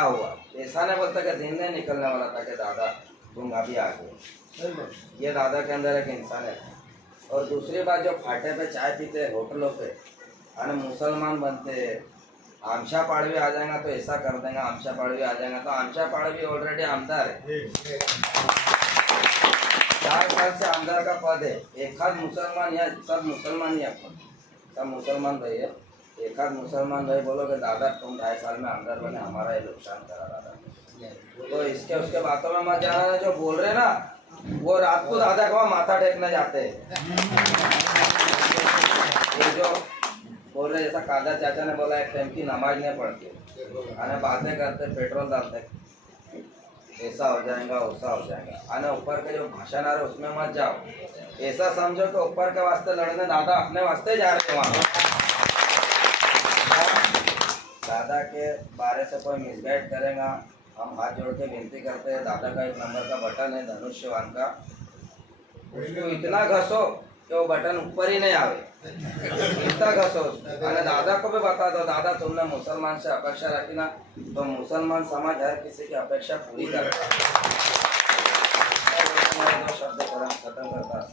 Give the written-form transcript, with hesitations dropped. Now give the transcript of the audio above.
क्या हुआ? ऐसा नहीं बोलता कि दिन नहीं निकलने वाला था कि दादा तुम अभी आ गए। ये दादा के अंदर एक इंसान है। और दूसरी बात, जो फाटे पे चाय पीते होटलों पे और मुसलमान बनते, आमशा पाड़वी आ जाएगा तो ऐसा कर देंगे, आमशा पाड़वी आ जाएगा तो आमशा पाड़वी ऑलरेडी आमदार है, 4 साल से आमदार का पद है। एक आध मुसलमान, या सब मुसलमान ही अपन सब मुसलमान भाई है, एक आध मुसलमान भाई बोलो कि दादा तुम 2.5 साल में आमदार बने, हमारा ये नुकसान करा दादा। तो इसके उसके बातों में मत जाना। जो बोल रहे ना वो रात को दादा को माथा टेकने जाते हैं। ये जो बोल रहे, जैसा कादा चाचा ने बोला, एक टाइम की नमाज नहीं पढ़ते आने बातें करते, पेट्रोल डालते, ऐसा हो जाएगा वैसा हो जाएगा। आने ऊपर के जो भाषण आ रहे उसमें मत जाओ। ऐसा समझो कि ऊपर के वास्ते लड़ने दादा अपने वास्ते जा रहे हैं वहाँ। दादा के बारे से कोई मिसगाइड करेगा, हम हाथ जोड़ के विनती करते हैं। दादा का एक नंबर का बटन है धनुष्यवान का, उसको इतना घसो कि वो बटन ऊपर ही नहीं आवे, इतना घसो। और दादा को भी बता दो, दादा तुमने मुसलमान से अपेक्षा रखी ना, तो मुसलमान समाज हर किसी की अपेक्षा पूरी करता है। शब्द खत्म करता है।